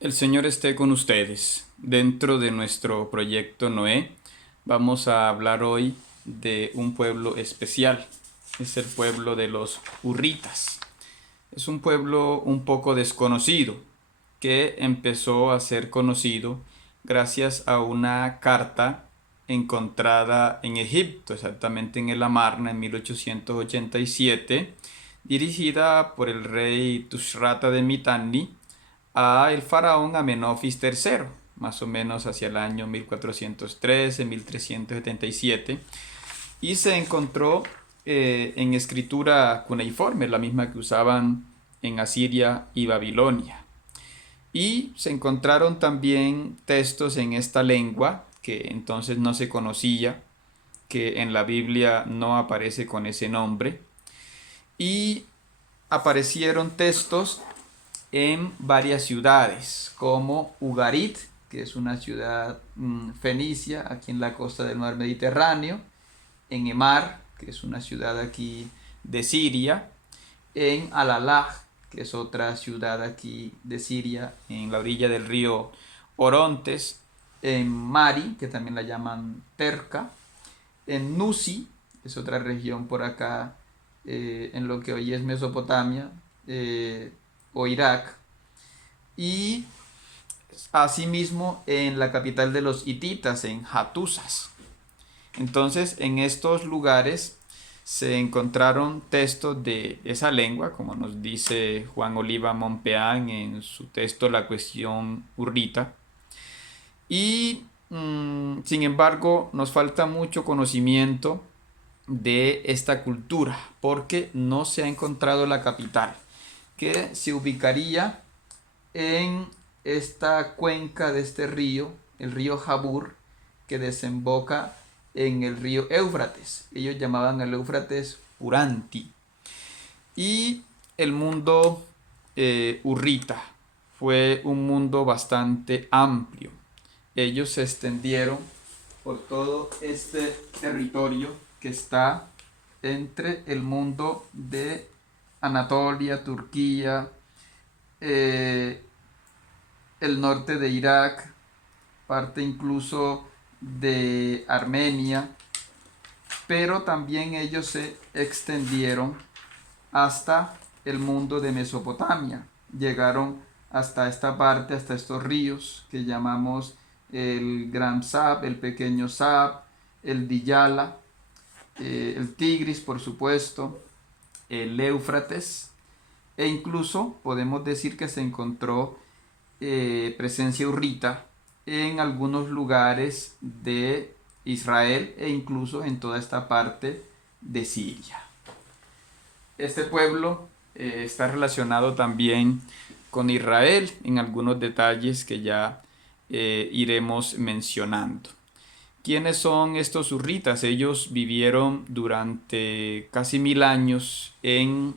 El Señor esté con ustedes. Dentro de nuestro proyecto Noé, vamos a hablar hoy de un pueblo especial. Es el pueblo de los hurritas. Es un pueblo un poco desconocido que empezó a ser conocido gracias a una carta encontrada en Egipto, exactamente en el Amarna en 1887, dirigida por el rey Tushratta de Mitanni a el faraón Amenofis III, más o menos hacia el año 1413-1377, y se encontró en escritura cuneiforme, la misma que usaban en Asiria y Babilonia. Y se encontraron también textos en esta lengua que entonces no se conocía, que en la Biblia no aparece con ese nombre. Y aparecieron textos en varias ciudades, como Ugarit, que es una ciudad fenicia aquí en la costa del mar Mediterráneo, en Emar, que es una ciudad aquí de Siria, en Alalaj, que es otra ciudad aquí de Siria, en la orilla del río Orontes, en Mari, que también la llaman Terca, en Nusi, que es otra región por acá, en lo que hoy es Mesopotamia, o Irak, y asimismo en la capital de los hititas, en Hattusas. Entonces, en estos lugares se encontraron textos de esa lengua, como nos dice Juan Oliva Mompeán en su texto La cuestión hurrita. Y sin embargo, nos falta mucho conocimiento de esta cultura, porque no se ha encontrado la capital, que se ubicaría en esta cuenca de este río, el río Jabur, que desemboca en el río Éufrates. Ellos llamaban al Éufrates Puranti. Y el mundo hurrita fue un mundo bastante amplio. Ellos se extendieron por todo este territorio que está entre el mundo de Anatolia, Turquía, eh, el norte de Irak, parte incluso de Armenia, pero también ellos se extendieron hasta el mundo de Mesopotamia. Llegaron hasta esta parte, hasta estos ríos que llamamos el Gran Sab, el Pequeño Sab, el Diyala, el Tigris, por supuesto, el Éufrates, e incluso podemos decir que se encontró presencia hurrita en algunos lugares de Israel e incluso en toda esta parte de Siria. Este pueblo está relacionado también con Israel en algunos detalles que ya iremos mencionando. ¿Quiénes son estos hurritas? Ellos vivieron durante casi 1000 años en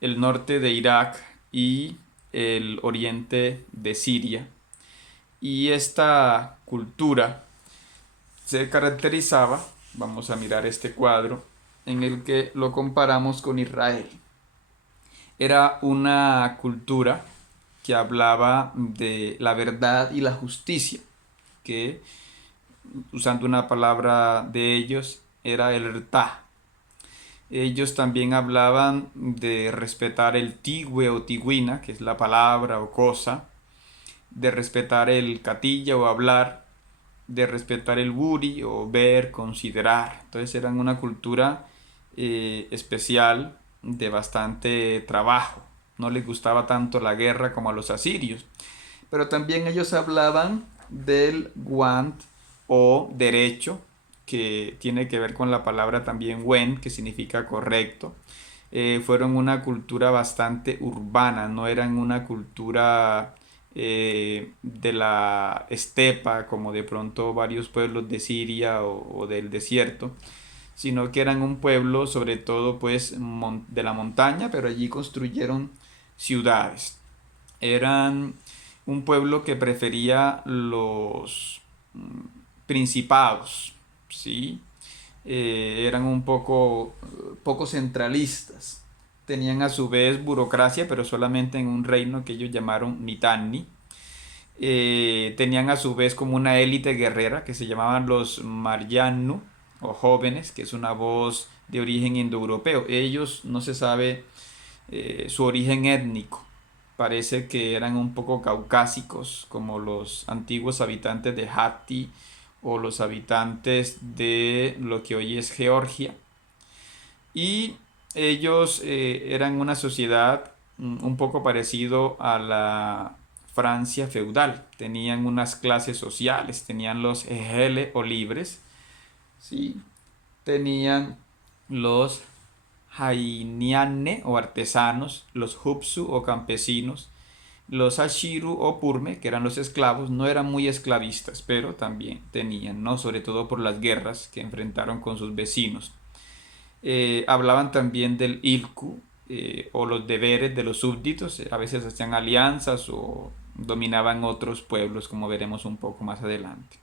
el norte de Irak y el oriente de Siria. Y esta cultura se caracterizaba, vamos a mirar este cuadro, en el que lo comparamos con Israel. Era una cultura que hablaba de la verdad y la justicia, que usando una palabra de ellos era el rta. Ellos también hablaban de respetar el tigüe o tigüina, que es la palabra o cosa, de respetar el catilla o hablar, de respetar el buri o ver, considerar. Entonces eran una cultura especial de bastante trabajo. No les gustaba tanto la guerra como a los asirios. Pero también ellos hablaban del guant o derecho, que tiene que ver con la palabra también wen, que significa correcto. Fueron una cultura bastante urbana, no eran una cultura de la estepa, como de pronto varios pueblos de Siria o del desierto, sino que eran un pueblo sobre todo pues de la montaña, pero allí construyeron ciudades. Eran un pueblo que prefería los principados, ¿sí? Eran un poco centralistas. Tenían a su vez burocracia, pero solamente en un reino que ellos llamaron Mitanni. Tenían a su vez como una élite guerrera que se llamaban los Maryannu o jóvenes, que es una voz de origen indoeuropeo. Ellos no se sabe su origen étnico. Parece que eran un poco caucásicos, como los antiguos habitantes de Hatti o los habitantes de lo que hoy es Georgia. Y ellos eran una sociedad un poco parecido a la Francia feudal. Tenían unas clases sociales, tenían los ejele o libres, ¿sí? Tenían los hainiane o artesanos, los hupsu o campesinos, los ashiru o purme, que eran los esclavos. No eran muy esclavistas, pero también tenían, ¿no? Sobre todo por las guerras que enfrentaron con sus vecinos. Hablaban también del ilku o los deberes de los súbditos. A veces hacían alianzas o dominaban otros pueblos, como veremos un poco más adelante.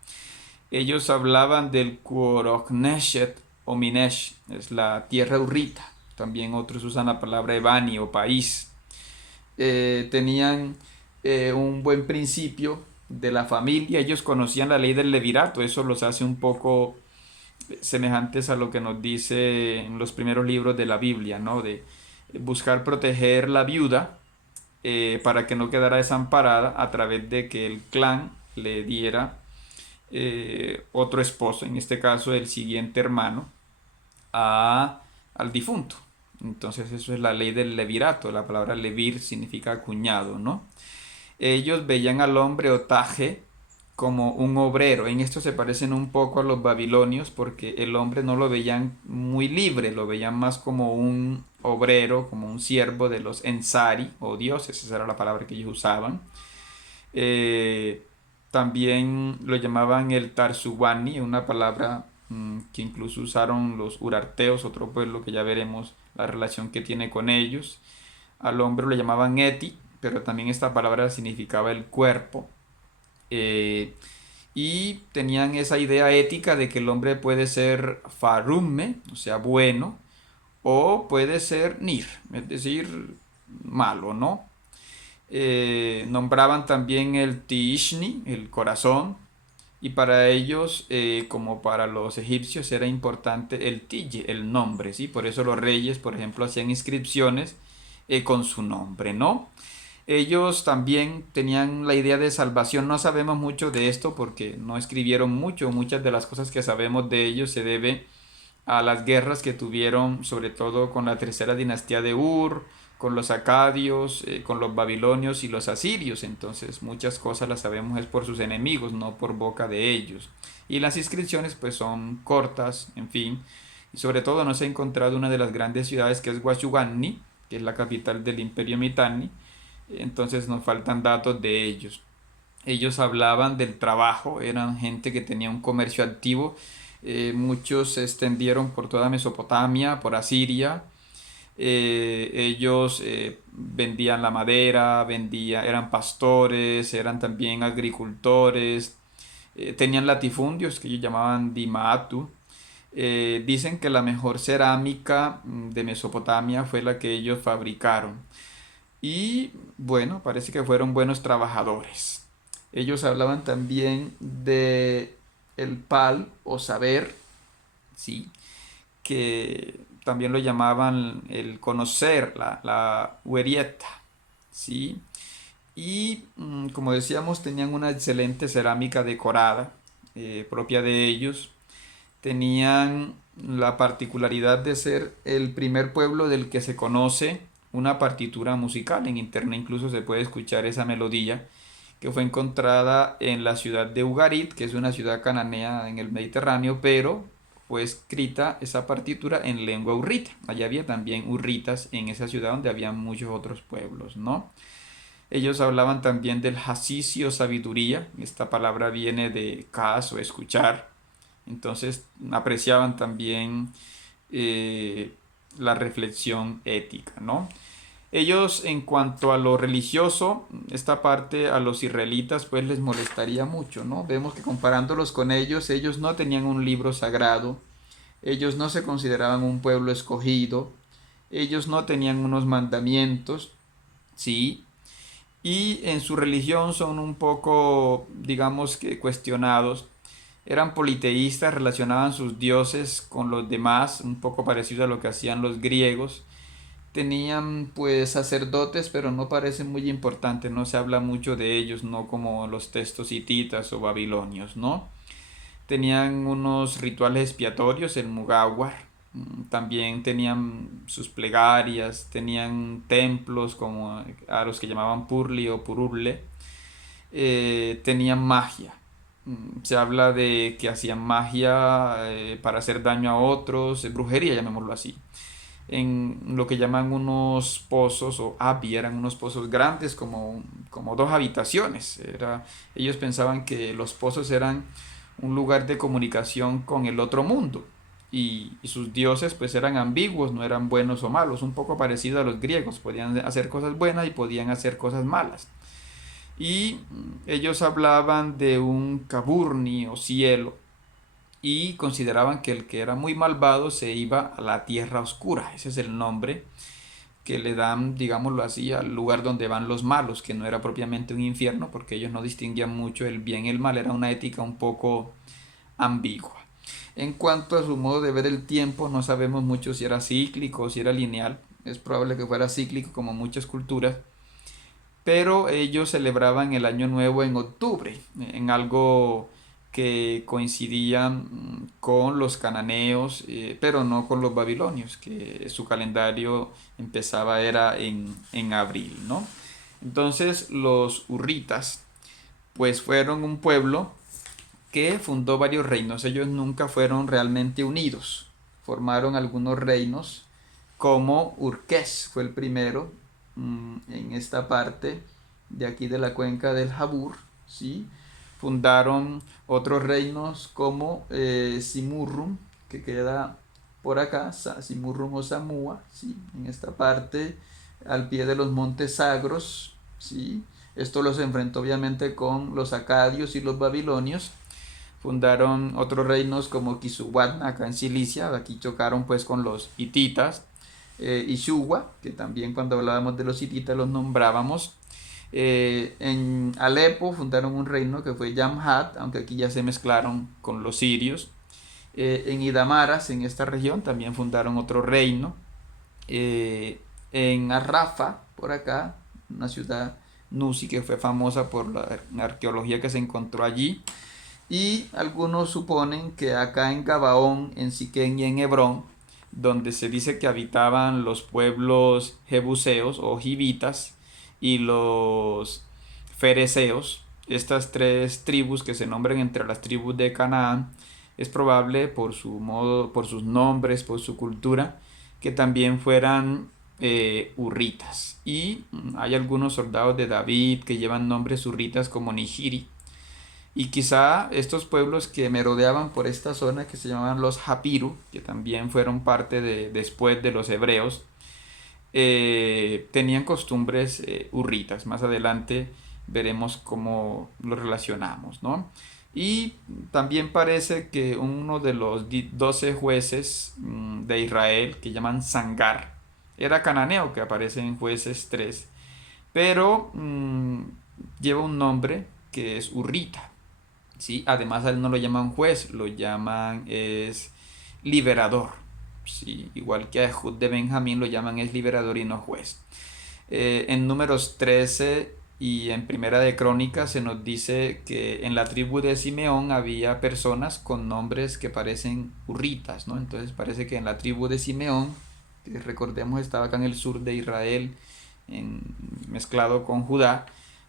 Ellos hablaban del Kuorokneshet o Minesh, es la tierra hurrita. También otros usan la palabra Ebani o país. Tenían un buen principio de la familia. Ellos conocían la ley del levirato. Eso los hace un poco semejantes a lo que nos dice en los primeros libros de la Biblia, ¿no? De buscar proteger la viuda para que no quedara desamparada a través de que el clan le diera otro esposo, en este caso el siguiente hermano, al difunto. Entonces eso es la ley del levirato. La palabra levir significa cuñado, ¿no? Ellos veían al hombre otaje como un obrero. En esto se parecen un poco a los babilonios porque el hombre no lo veían muy libre, lo veían más como un obrero, como un siervo de los ensari o dioses, esa era la palabra que ellos usaban. Eh, También lo llamaban el Tarsuwani, una palabra que incluso usaron los urarteos, otro pueblo que ya veremos la relación que tiene con ellos. Al hombre lo llamaban Eti, pero también esta palabra significaba el cuerpo. Eh, y tenían esa idea ética de que el hombre puede ser farumme, o sea, bueno, o puede ser nir, es decir, malo, ¿no? Nombraban también el Tishni, el corazón, y para ellos, como para los egipcios, era importante el Tille, el nombre, ¿sí? Por eso los reyes, por ejemplo, hacían inscripciones con su nombre, ¿no? Ellos también tenían la idea de salvación. No sabemos mucho de esto porque no escribieron mucho. Muchas de las cosas que sabemos de ellos se debe a las guerras que tuvieron, sobre todo con la tercera dinastía de Ur, con los acadios, con los babilonios y los asirios. Entonces muchas cosas las sabemos es por sus enemigos, no por boca de ellos. Y las inscripciones pues son cortas, en fin. Y sobre todo no se ha encontrado una de las grandes ciudades que es Huachuganni, que es la capital del Imperio Mitanni. Entonces nos faltan datos de ellos. Ellos hablaban del trabajo, eran gente que tenía un comercio activo. Muchos se extendieron por toda Mesopotamia, por Asiria. Ellos vendían la madera, eran pastores, eran también agricultores. Tenían latifundios que ellos llamaban Dimaatu. Dicen que la mejor cerámica de Mesopotamia fue la que ellos fabricaron. Y bueno, parece que fueron buenos trabajadores. Ellos hablaban también de el pal o saber, ¿sí? Que también lo llamaban el conocer, la huerieta, ¿sí? Y como decíamos, tenían una excelente cerámica decorada, propia de ellos. Tenían la particularidad de ser el primer pueblo del que se conoce una partitura musical. En internet incluso se puede escuchar esa melodía que fue encontrada en la ciudad de Ugarit, que es una ciudad cananea en el Mediterráneo, pero fue escrita esa partitura en lengua hurrita. Allá había también hurritas en esa ciudad donde había muchos otros pueblos, ¿no? Ellos hablaban también del hasisi o sabiduría. Esta palabra viene de kas o escuchar. Entonces apreciaban también eh, la reflexión ética, ¿no? Ellos en cuanto a lo religioso, esta parte a los israelitas pues les molestaría mucho, ¿no? Vemos que comparándolos con ellos no tenían un libro sagrado, ellos no se consideraban un pueblo escogido, ellos no tenían unos mandamientos, ¿sí? y en su religión son un poco, digamos que cuestionados. Eran politeístas, relacionaban sus dioses con los demás, un poco parecido a lo que hacían los griegos. Tenían pues sacerdotes, pero no parece muy importante, no se habla mucho de ellos, no como los textos hititas o babilonios, ¿no? Tenían unos rituales expiatorios, el Mugawar. También tenían sus plegarias, tenían templos como a los que llamaban Purli o Pururle. Tenían magia. Se habla de que hacían magia para hacer daño a otros, brujería, llamémoslo así. En lo que llaman unos pozos o api, eran unos pozos grandes como dos habitaciones. Ellos pensaban que los pozos eran un lugar de comunicación con el otro mundo. Y sus dioses pues eran ambiguos, no eran buenos o malos, un poco parecido a los griegos, podían hacer cosas buenas y podían hacer cosas malas. Y ellos hablaban de un Kaburni o cielo y consideraban que el que era muy malvado se iba a la tierra oscura. Ese es el nombre que le dan, digámoslo así, al lugar donde van los malos, que no era propiamente un infierno, porque ellos no distinguían mucho el bien y el mal, era una ética un poco ambigua. En cuanto a su modo de ver el tiempo, no sabemos mucho si era cíclico o si era lineal. Es probable que fuera cíclico como muchas culturas, pero ellos celebraban el Año Nuevo en octubre, en algo que coincidía con los cananeos, pero no con los babilonios, que su calendario empezaba era en abril, ¿no? Entonces los hurritas, pues fueron un pueblo que fundó varios reinos. Ellos nunca fueron realmente unidos. Formaron algunos reinos, como Urqués fue el primero en esta parte de aquí de la cuenca del Jabur, ¿sí? Fundaron otros reinos como Simurrum, que queda por acá, Simurrum o Samua, ¿sí? En esta parte, al pie de los montes Sagros, ¿sí? Esto los enfrentó obviamente con los acadios y los babilonios. Fundaron otros reinos como Kisuwat, acá en Cilicia, aquí chocaron pues con los hititas, y Shuwa, que también cuando hablábamos de los hititas los nombrábamos. En Alepo fundaron un reino que fue Yamhat, aunque aquí ya se mezclaron con los sirios. En Idamaras, en esta región, también fundaron otro reino. En Arrafa, por acá, una ciudad Nusi que fue famosa por la arqueología que se encontró allí. Y algunos suponen que acá en Gabaón, en Siquén y en Hebrón, donde se dice que habitaban los pueblos jebuseos o jivitas y los fereceos, estas tres tribus que se nombran entre las tribus de Canaán, es probable por su modo, por sus nombres, por su cultura, que también fueran hurritas. Y hay algunos soldados de David que llevan nombres hurritas como Nihiri. Y quizá estos pueblos que merodeaban por esta zona que se llamaban los Hapiru, que también fueron parte de después de los hebreos, tenían costumbres hurritas. Más adelante veremos cómo lo relacionamos, ¿no? Y también parece que uno de los 12 jueces de Israel, que llaman Sangar, era cananeo, que aparece en Jueces 3, pero lleva un nombre que es Urrita. ¿Sí? Además a él no lo llaman juez, lo llaman es liberador. ¿Sí? Igual que a Ehud de Benjamín lo llaman es liberador y no juez. En Números 13 y en Primera de Crónicas se nos dice que en la tribu de Simeón había personas con nombres que parecen hurritas, ¿no? Entonces parece que en la tribu de Simeón, que recordemos estaba acá en el sur de Israel, mezclado con Judá,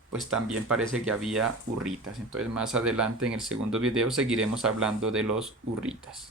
pues también parece que había hurritas. Entonces más adelante en el segundo video seguiremos hablando de los hurritas.